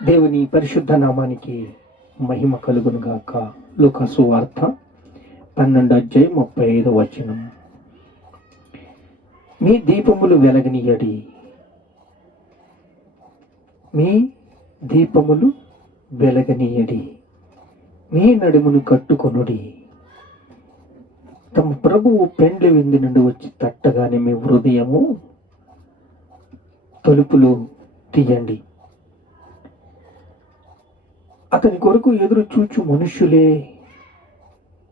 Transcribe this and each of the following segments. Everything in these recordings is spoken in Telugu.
దేవుని పరిశుద్ధ నామానికి మహిమ కలుగును గాక. లూకా సువార్త 12:35. మీ దీపములు వెలగనీయడి, మీ దీపములు వెలగనీయడి, మీ నడుమును కట్టుకొనుడి. తమ ప్రభువు పెండ్లి విందు నుండి వచ్చి తట్టగానే మీ హృదయము తలుపులు తీయండి. అతని కొరకు ఎదురు చూచు మనుష్యులే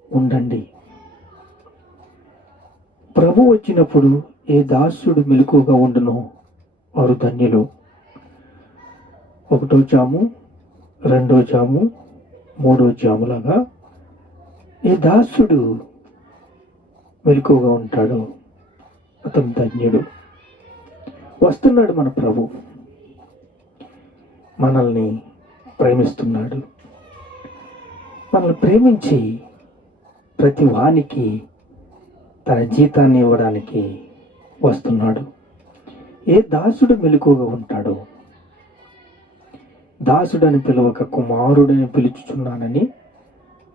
ఉండండి. ప్రభు వచ్చినప్పుడు ఏ దాసుడు మెలకువగా ఉండునో వారు ధన్యులు. 1వ జాము, 2వ జాము, 3వ జాములాగా ఏ దాసుడు మెలకువగా ఉంటాడో అతను ధన్యుడు. వస్తున్నాడు మన ప్రభు, మనల్ని ప్రేమిస్తున్నాడు. మనల్ని ప్రేమించి ప్రతి వానికి తన జీతాన్ని ఇవ్వడానికి వస్తున్నాడు. ఏ దాసుడు మెలకువగా ఉంటాడో, దాసుడని పిలవక కుమారుడని పిలుచుచున్నానని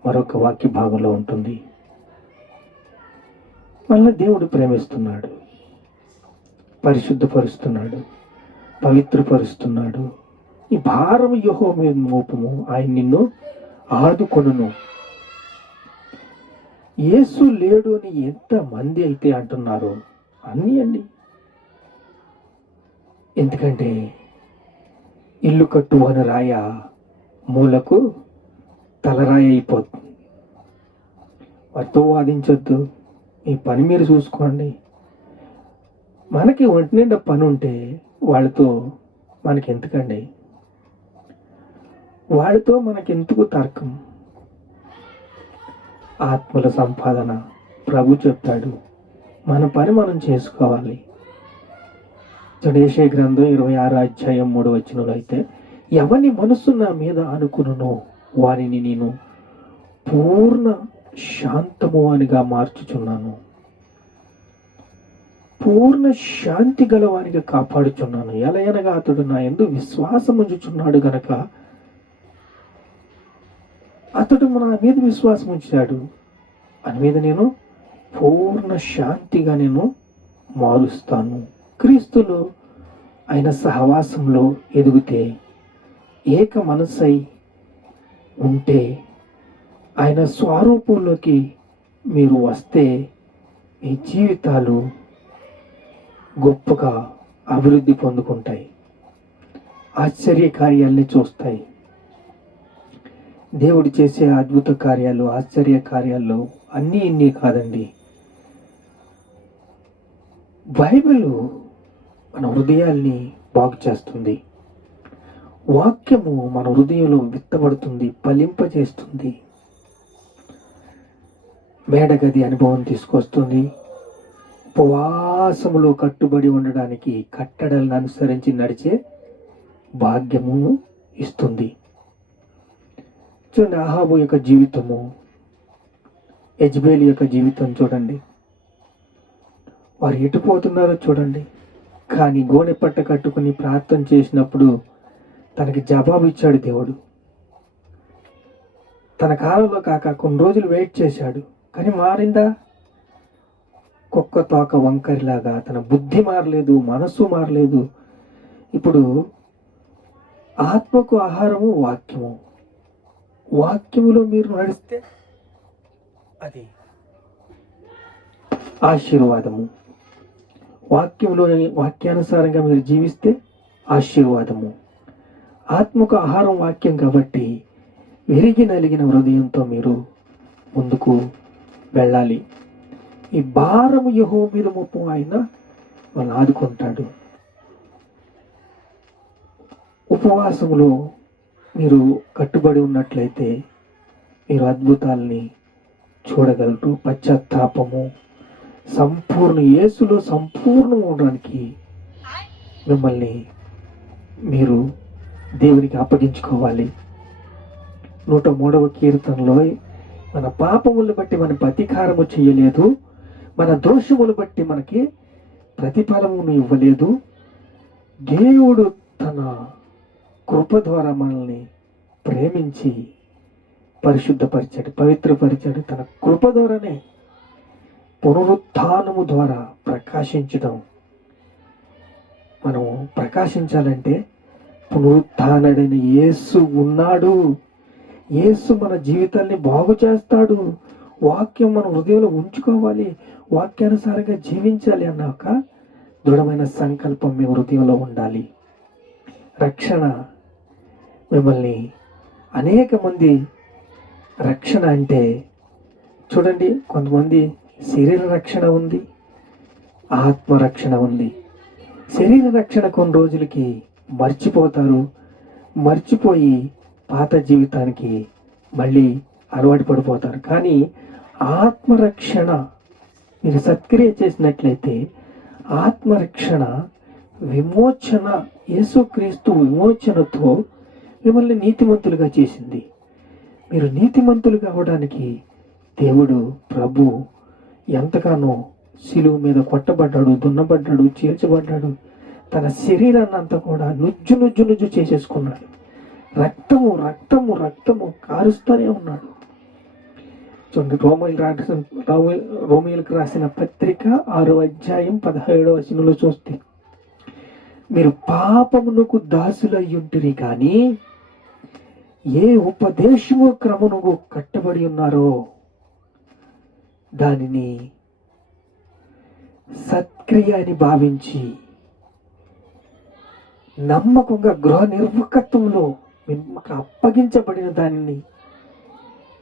మరొక వాక్య భాగంలో ఉంటుంది. మళ్ళీ దేవుడు ప్రేమిస్తున్నాడు, పరిశుద్ధపరుస్తున్నాడు, పవిత్రపరుస్తున్నాడు. ఈ భారం యెహోవా మీద మోపము, ఆయన నిన్ను ఆదుకొనును. యేసు లేడు అని ఎంతమంది అయితే అంటున్నారో అన్నీ అండి. ఎందుకంటే ఇల్లు కట్టు అని రాయ మూలకు తలరాయి అయిపోతుంది. వారితో వాదించొద్దు, మీ పని మీరు చూసుకోండి. మనకి ఒంటి నిండా పని ఉంటే వాళ్ళతో మనకి ఎందుకండి? వాళ్ళతో మనకెందుకు తర్కం? ఆత్మల సంపాదన ప్రభు చెప్తాడు, మన పని మనం చేసుకోవాలి. యెషయా గ్రంథం 26:3 అయితే, ఎవని మనస్సు నా మీద అనుకునునో వారిని నేను పూర్ణ శాంతము అనిగా మార్చుచున్నాను, పూర్ణ శాంతి గలవానిగా కాపాడుచున్నాను. ఎలయనగా అతడు నా యందు విశ్వాసం ఉంచుచున్నాడు గనక, అతడు నా మీద విశ్వాసం ఉంచాడు అని మీద నేను పూర్ణ శాంతిగా నేను మారుస్తాను. క్రీస్తులో ఆయన సహవాసంలో ఎదిగితే, ఏక మనసై ఉంటే, ఆయన స్వరూపంలోకి మీరు వస్తే మీ జీవితాలు గొప్పగా అభివృద్ధి పొందుకుంటాయి, ఆశ్చర్య కార్యాలని చూస్తాయి. దేవుడు చేసే అద్భుత కార్యాలు, ఆశ్చర్య కార్యాలు అన్నీ ఇన్ని కాదండి. బైబిల్ మన హృదయాల్ని బాగు చేస్తుంది. వాక్యము మన హృదయంలో విత్తబడుతుంది, ఫలింపజేస్తుంది, మేడగది అనుభవం తీసుకొస్తుంది. ఉపవాసములో కట్టుబడి ఉండడానికి కట్టడలను అనుసరించి నడిచే భాగ్యము ఇస్తుంది. చూడండి, అహాబు యొక్క జీవితము, యెజబేలు యొక్క జీవితం చూడండి. వారు ఎటు పోతున్నారో చూడండి. కానీ గోనె పట్ట కట్టుకుని ప్రార్థన చేసినప్పుడు తనకి జవాబు ఇచ్చాడు దేవుడు. తన కాలంలో కాక కొన్ని రోజులు వెయిట్ చేశాడు, కానీ మారిందా? కుక్క తోక వంకరిలాగా తన బుద్ధి మారలేదు, మనస్సు మారలేదు. ఇప్పుడు ఆత్మకు ఆహారము వాక్యము. వాక్యములో మీరు నడిస్తే అది ఆశీర్వాదము. వాక్యంలో వాక్యానుసారంగా మీరు జీవిస్తే ఆశీర్వాదము. ఆత్మకు ఆహారం వాక్యం కాబట్టి విరిగి నలిగిన హృదయంతో మీరు ముందుకు వెళ్ళాలి. ఈ భారము యెహోవా మీద మోపు, ఆయన వాళ్ళని ఆదుకుంటాడు. ఉపవాసములో మీరు కట్టుబడి ఉన్నట్లయితే మీరు అద్భుతాలని చూడగలరు. పశ్చాత్తాపము, సంపూర్ణ యేసులో సంపూర్ణం ఉండడానికి మిమ్మల్ని మీరు దేవునికి అప్పగించుకోవాలి. 103వ కీర్తనలో, మన పాపములను బట్టి మన ప్రతీకారము చేయలేదు, మన దోషములు బట్టి మనకి ప్రతిఫలమును ఇవ్వలేదు. దేవుడు తన కృప ద్వారా మనల్ని ప్రేమించి పరిశుద్ధపరిచాడు, పవిత్రపరిచాడు. తన కృప ద్వారానే పునరుత్థానము ద్వారా ప్రకాశించడం. మనం ప్రకాశించాలంటే పునరుత్థానుడైన యేసు ఉన్నాడు. యేసు మన జీవితాన్ని బాగు చేస్తాడు. వాక్యం మన హృదయంలో ఉంచుకోవాలి, వాక్యానుసారంగా జీవించాలి అన్నాక దృఢమైన సంకల్పం మీ హృదయంలో ఉండాలి. రక్షణ మిమ్మల్ని అనేక మంది రక్షణ అంటే చూడండి, కొంతమంది శరీర రక్షణ ఉంది, ఆత్మరక్షణ ఉంది. శరీర రక్షణ కొన్ని రోజులకి మర్చిపోతారు, మర్చిపోయి పాత జీవితానికి మళ్ళీ అలవాటు పడిపోతారు. కానీ ఆత్మరక్షణ మీరు సత్క్రియ చేసినట్లయితే ఆత్మరక్షణ విమోచన, యేసుక్రీస్తు విమోచనతో మిమ్మల్ని నీతిమంతులుగా చేసింది. మీరు నీతిమంతులు కావడానికి దేవుడు ప్రభు ఎంతగానో శిలువ మీద కొట్టబడ్డాడు, దున్నబడ్డాడు, చీల్చబడ్డాడు. తన శరీరాన్ని అంతా కూడా నుజ్జు నుజ్జు నుజ్జు చేసేసుకున్నాడు. రక్తము రక్తము రక్తము కారుస్తూనే ఉన్నాడు. చూడండి, రోమీయులకు రాసిన పత్రిక 6వ అధ్యాయం 17వ వచనంలో చూస్తే, మీరు పాపమునకు దాసులయ్యుంటిరి కానీ ఏ ఉపదేశము క్రమమునకు కట్టబడి ఉన్నారో దానిని సత్క్రియ అని భావించి నమ్మకంగా గృహ నిర్వకత్వంలో మీకు అప్పగించబడిన దానిని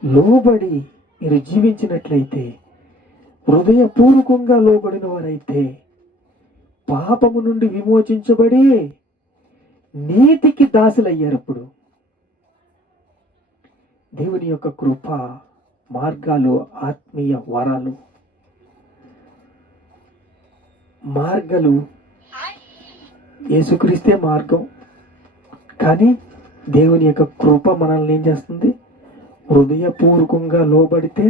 లోబడి మీరు జీవించినట్లయితే, హృదయపూర్వకంగా లోబడిన వారైతే పాపము నుండి విమోచించబడి నీతికి దాసులయ్యారు. ఇప్పుడు దేవుని యొక్క కృప మార్గాలు, ఆత్మీయ వరాలు, మార్గాలు యేసుక్రీస్తే మార్గం. కానీ దేవుని యొక్క కృప మనల్ని ఏం చేస్తుంది? హృదయపూర్వకంగా లోబడితే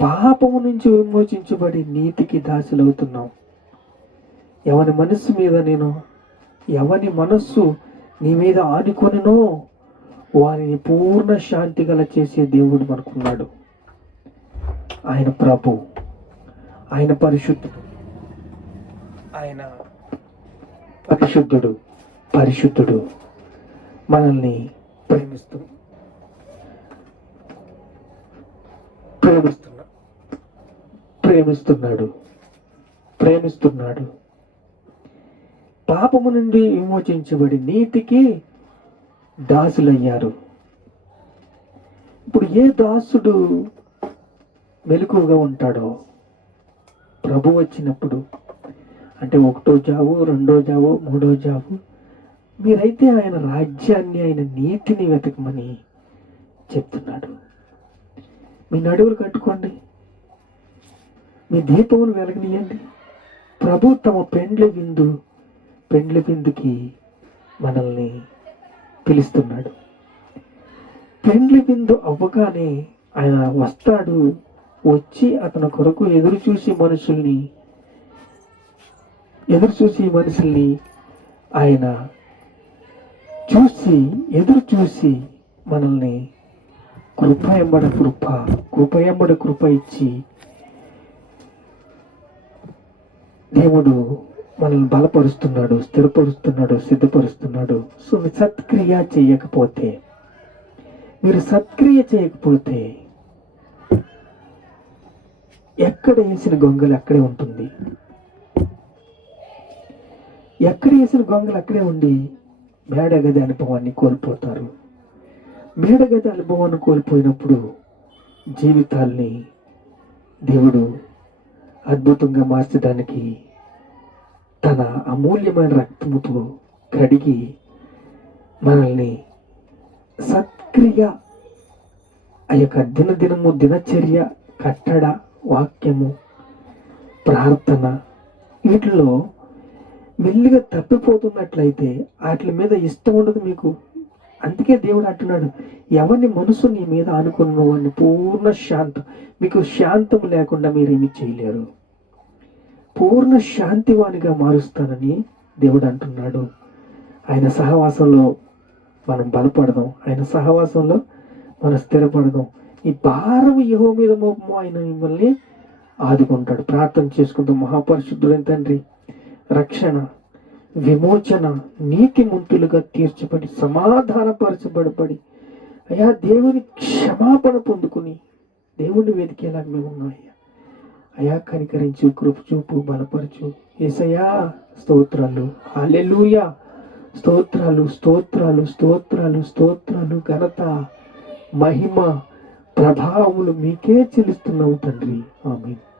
పాపము నుంచి విమోచించబడి నీతికి దాసులవుతున్నాం. ఎవని మనస్సు నీ మీద ఆనుకొనినో వారిని పూర్ణ శాంతి గల చేసే దేవుడు మనకున్నాడు. ఆయన ప్రభు, ఆయన పరిశుద్ధుడు, ఆయన పరిశుద్ధుడు మనల్ని ప్రేమిస్తున్నాడు. పాపము నుండి విమోచించబడి నీతికి దాసులయ్యారు. ఇప్పుడు ఏ దాసుడు మెలకువగా ఉంటాడో ప్రభు వచ్చినప్పుడు, అంటే 1వ జావు, 2వ జావు, 3వ జావు, మీరైతే ఆయన రాజ్యాన్ని, ఆయన నీతిని వెతకమని చెప్తున్నాడు. మీ నడువులు కట్టుకోండి, మీ దీపములు వెలగనీయండి. ప్రభు తమ పెండ్లి విందుకి మనల్ని పిలుస్తున్నాడు. పెండ్లి విందు అవ్వగానే ఆయన వస్తాడు. వచ్చి అతని కొరకు ఎదురు చూసి మనుషుల్ని ఆయన ఎదురు చూసి మనల్ని కృప ఎంబడ కృప ఇచ్చి దేవుడు మనల్ని బలపరుస్తున్నాడు, స్థిరపరుస్తున్నాడు, సిద్ధపరుస్తున్నాడు. సో మీరు సత్క్రియ చేయకపోతే ఎక్కడ వేసిన గొంగలు అక్కడే ఉంటుంది. ఎక్కడ వేసిన గొంగలు అక్కడే ఉండి మేడగది అనుభవాన్ని కోల్పోతారు. మేడగది అనుభవాన్ని కోల్పోయినప్పుడు జీవితాల్ని దేవుడు అద్భుతంగా మార్చడానికి తన అమూల్యమైన రక్తముతో కడిగి మనల్ని సత్క్రియ, ఆ యొక్క దినచర్య, కట్టడ, వాక్యము, ప్రార్థన, వీటిలో మెల్లిగా తప్పిపోతున్నట్లయితే వాటి మీద ఇష్టం ఉండదు మీకు. అందుకే దేవుడు అంటున్నాడు, ఎవరిని మనసు నీ మీద ఆనుకున్న వాడిని పూర్ణ శాంతం, మీకు శాంతం లేకుండా మీరేమి చేయలేరు, పూర్ణ శాంతివానిగా మారుస్తానని దేవుడు అంటున్నాడు. ఆయన సహవాసంలో మనం బలపడదాం, ఆయన సహవాసంలో మనం స్థిరపడదాం. ఈ భారం యెహోవా మీద మోపము, ఆయన మిమ్మల్ని ఆదుకుంటాడు. ప్రార్థన చేసుకుందాం. మహాపరిశుద్ధుడైన తండ్రి, రక్షణ, విమోచన, నీతిమంతులుగా తీర్చబడి సమాధానపరచబడబడి అయ్యా దేవుని క్షమాపణ పొందుకుని దేవుని వెతికేలాగా మేము ఉన్నాం అయ్యా. అయా కనికరించు, కృప చూపు, బలపరచు. యేసయ్యా స్తోత్రాలు, హల్లెలూయా, స్తోత్రాలు స్తోత్రాలు స్తోత్రాలు స్తోత్రాలు. ఘనత, మహిమ, ప్రభావములు మీకే చెల్లిస్తున్నావు తండ్రి. ఆమేన్.